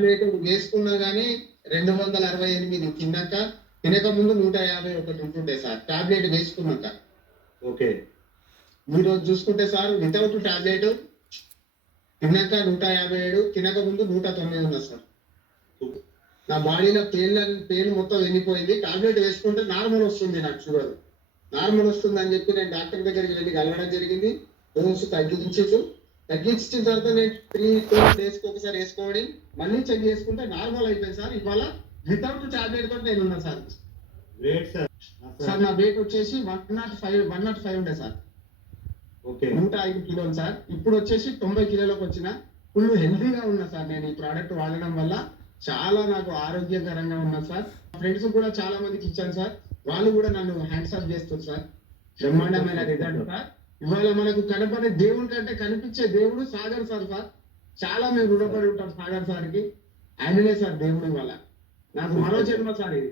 Tablet వేసుకున్నా గానీ 268 తినక ముందు 151 ఉంటుండే సార్ టాబ్లెట్ వేసుకున్నాక. ఓకే. ఈ రోజు చూసుకుంటే సార్ వితౌట్ టాబ్లెట్ తిన్నాక 157, తినక ముందు 109 ఉన్నా సార్. నా బాడీలో పెయిన్ మొత్తం వెళ్ళిపోయింది. టాబ్లెట్ వేసుకుంటే నార్మల్ వస్తుంది, నాకు షుగర్ నార్మల్ వస్తుంది అని చెప్పి నేను డాక్టర్ దగ్గరికి వెళ్ళి కలవడం జరిగింది. డోసు తగ్గించిన తర్వాత నేను 3 days ఒకసారి వేసుకోవడం, మళ్ళీ చెక్ చేసుకుంటే నార్మల్ అయిపోయింది సార్. ఇవాళ వితౌట్ టాబ్లెట్ తోటి నేను ఉన్నా సార్. సార్ నా వెయిట్ వచ్చేసి 105 ఉండే సార్. 105 కిలోలు సార్. ఇప్పుడు వచ్చేసి 90 కిలోలకు వచ్చిన. ఫుల్ హెల్తీగా ఉన్నా సార్. నేను ఈ ప్రోడక్ట్ వాడడం వల్ల చాలా నాకు ఆరోగ్యకరంగా ఉన్నా సార్. ఫ్రెండ్స్ కూడా చాలా మందికి ఇచ్చాను సార్. వాళ్ళు కూడా నన్ను హ్యాండ్స్ అప్ చేస్తారు సార్. బ్రహ్మాండమైన రిజల్ట్ సార్. ఇవాళ మనకు కనపడే దేవుడి కంటే కనిపించే దేవుడు సాగర్ సార్. చాలా మేము రుణపడి ఉంటాం సాగర్ సార్కి. ఆయననే సార్ దేవుడు. ఇవాళ నాకు మరో జన్మ సార్ ఇది.